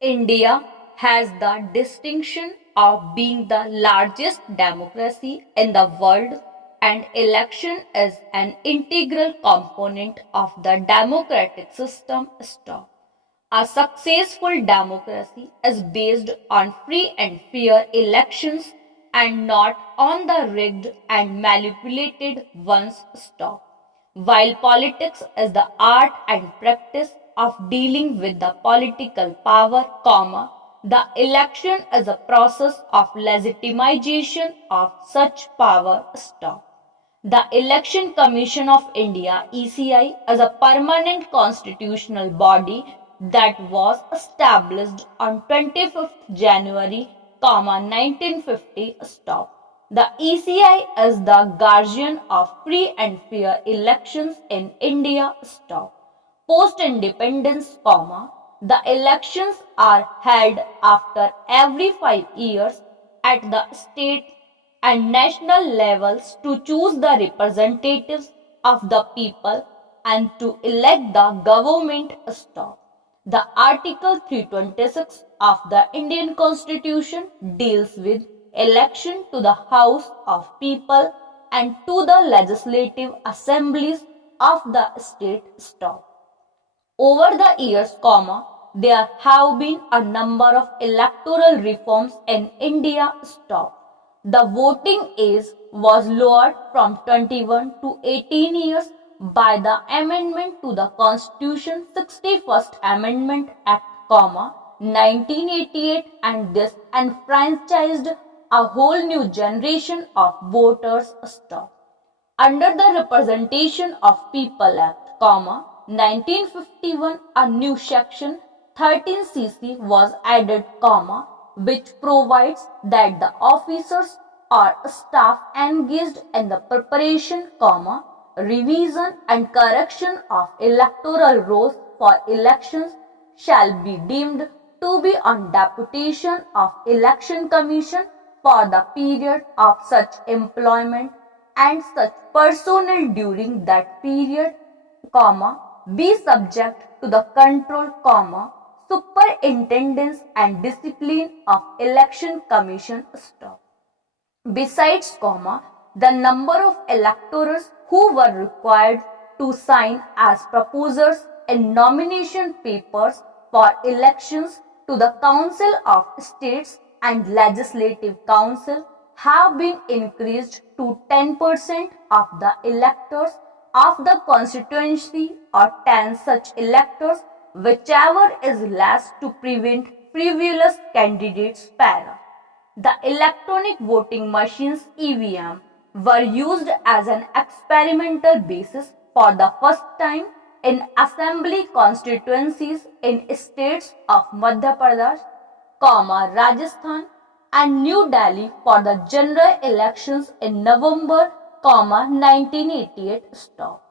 India has the distinction of being the largest democracy in the world, and election is an integral component of the democratic system. Stop. A successful democracy is based on free and fair elections and not on the rigged and manipulated ones. Stop. While politics is the art and practice of dealing with the political power, the election is a process of legitimization of such power. Stop. The Election Commission of India (ECI) is a permanent constitutional body that was established on 25th January, 1950. Stop. The ECI is the guardian of free and fair elections in India. Stop. Post-independence, the elections are held after every 5 years at the state and national levels to choose the representatives of the people and to elect the government. Stop. The Article 326 of the Indian Constitution deals with election to the House of People and to the legislative assemblies of the state. Stop. Over the years, there have been a number of electoral reforms in India. Stop. The voting age was lowered from 21 to 18 years by the amendment to the Constitution 61st Amendment Act, 1988, and this enfranchised a whole new generation of voters. Stop. Under the Representation of People Act, 1951, a new section 13cc was added, which provides that the officers or staff engaged in the preparation, revision and correction of electoral rolls for elections shall be deemed to be on deputation of Election Commission for the period of such employment, and such personnel during that period, be subject to the control, superintendence and discipline of Election Commission. Stop. Besides, the number of electors who were required to sign as proposers in nomination papers for elections to the Council of States and Legislative Council have been increased to 10% of the electors of the constituency or 10 such electors, whichever is less, to prevent frivolous candidates. The electronic voting machines (EVM) were used as an experimental basis for the first time in assembly constituencies in states of Madhya Pradesh, Rajasthan and New Delhi for the general elections in November, 1988. Stop.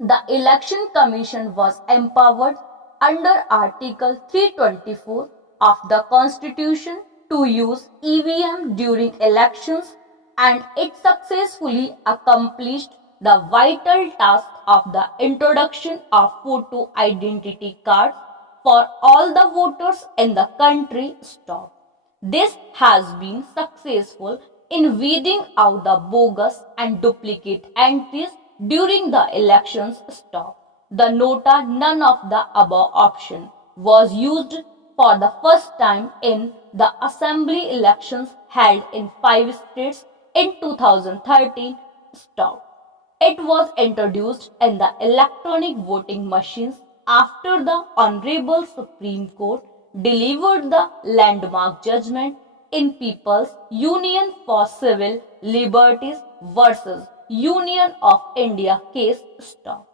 The Election Commission was empowered under Article 324 of the Constitution to use EVM during elections, and it successfully accomplished the vital task of the introduction of photo identity cards for all the voters in the country. Stop. This has been successful in weeding out the bogus and duplicate entries during the elections. Stop. The nota none of the above option was used for the first time in the assembly elections held in 5 states in 2013. Stop. It was introduced in the electronic voting machines after the Honorable Supreme Court delivered the landmark judgment in People's Union for Civil Liberties versus Union of India case. Stop.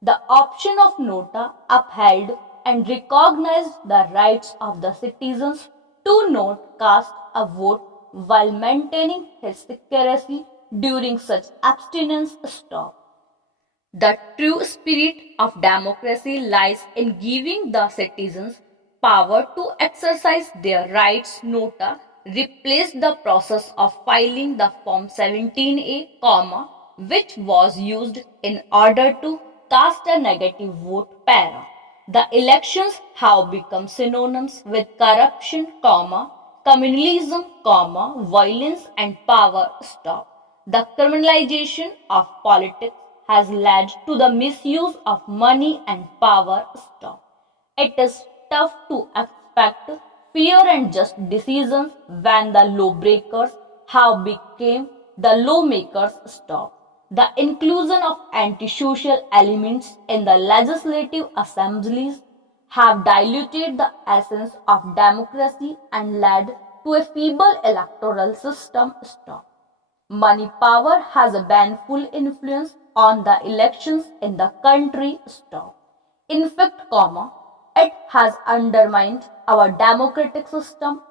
The option of nota upheld and recognized the rights of the citizens to not cast a vote while maintaining his secrecy during such abstinence. Stop. The true spirit of democracy lies in giving the citizens power to exercise their rights. Nota replaced the process of filing the Form 17A, which was used in order to cast a negative vote. The elections have become synonyms with corruption, communalism, violence and power. The criminalization of politics has led to the misuse of money and power. It is tough to expect fair and just decisions when the lawbreakers have become the lawmakers. The inclusion of antisocial elements in the legislative assemblies have diluted the essence of democracy and led to a feeble electoral system. Money power has a baneful influence on the elections in the country. In fact, it has undermined our democratic system.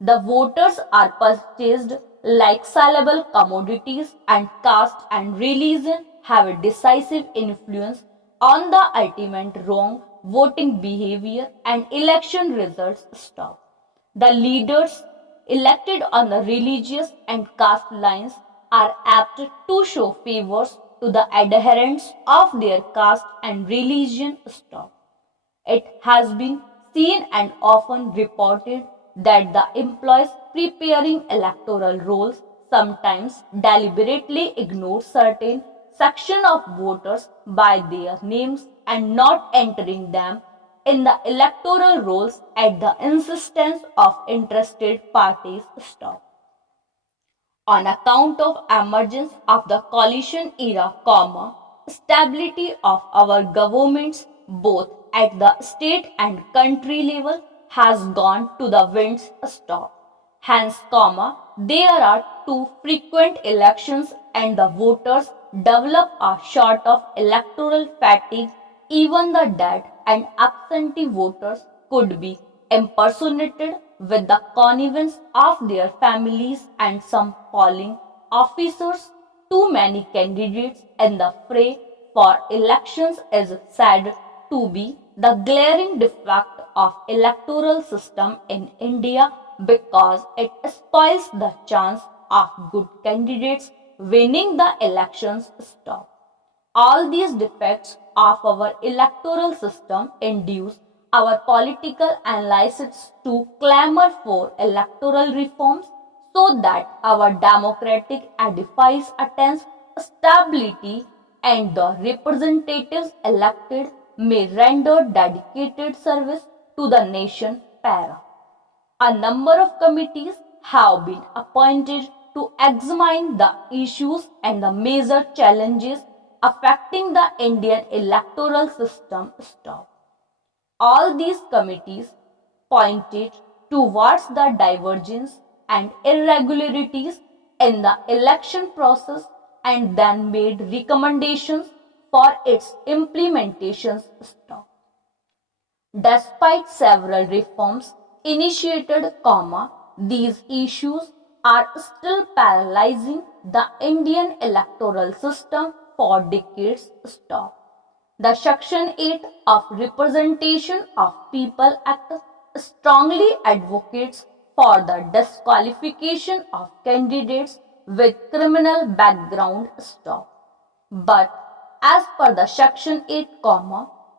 The voters are purchased like sellable commodities, and caste and religion have a decisive influence on the ultimate wrong voting behavior and election results. The leaders elected on the religious and caste lines are apt to show favors to the adherents of their caste and religion. It has been seen and often reported that the employees preparing electoral rolls sometimes deliberately ignore certain section of voters by their names and not entering them in the electoral rolls at the insistence of interested parties. On account of emergence of the coalition era, stability of our governments both at the state and country level has gone to the winds. Hence, there are too frequent elections and the voters develop a sort of electoral fatigue. Even the dead and absentee voters could be impersonated with the connivance of their families and some polling officers. Too many candidates in the fray for elections is said to be the glaring defect of electoral system in India because it spoils the chance of good candidates winning the elections. All these defects of our electoral system induce our political analysts to clamor for electoral reforms so that our democratic edifice attains stability and the representatives elected may render dedicated service to the nation. A number of committees have been appointed to examine the issues and the major challenges affecting the Indian electoral system. All these committees pointed towards the divergence and irregularities in the election process and then made recommendations for its implementation. Despite several reforms initiated, these issues are still paralyzing the Indian electoral system for decades. The Section 8 of Representation of People Act strongly advocates for the disqualification of candidates with criminal background. But as per the Section 8,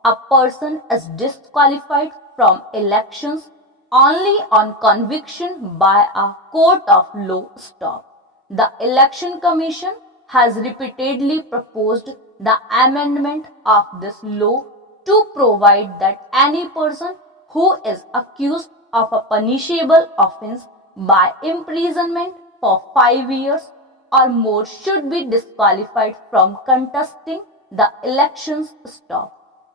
a person is disqualified from elections only on conviction by a court of law. The Election Commission has repeatedly proposed the amendment of this law to provide that any person who is accused of a punishable offence by imprisonment for 5 years or more should be disqualified from contesting the elections.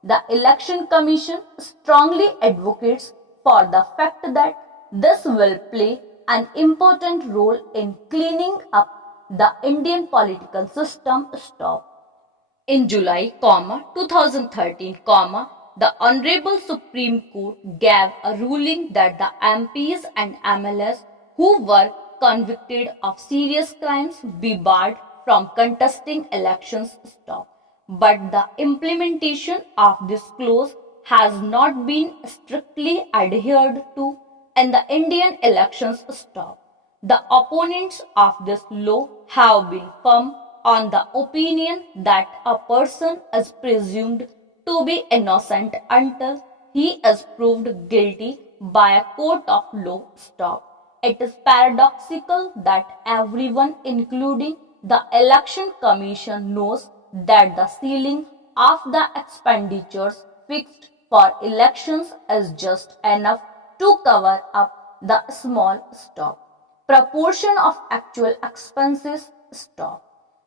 The Election Commission strongly advocates for the fact that this will play an important role in cleaning up the Indian political system. In July, 2013, the Honorable Supreme Court gave a ruling that the MPs and MLAs who were convicted of serious crimes be barred from contesting elections. But the implementation of this clause has not been strictly adhered to in the Indian elections. The opponents of this law have been firm on the opinion that a person is presumed to be innocent until he is proved guilty by a court of law. Stop. It is paradoxical that everyone, including the Election Commission, knows that the ceiling of the expenditures fixed for elections is just enough to cover up the small proportion of actual expenses.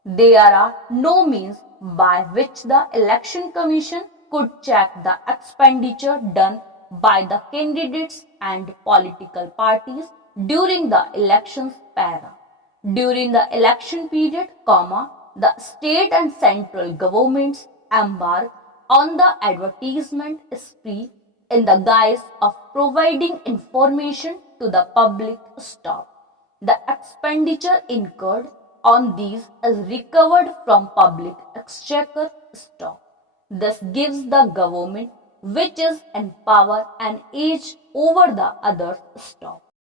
There are no means by which the Election Commission could check the expenditure done by the candidates and political parties during the elections. During the election period, the state and central governments embark on the advertisement spree in the guise of providing information to the public. The expenditure incurred on these is recovered from public exchequer. This gives the government, which is in power, an edge over the others.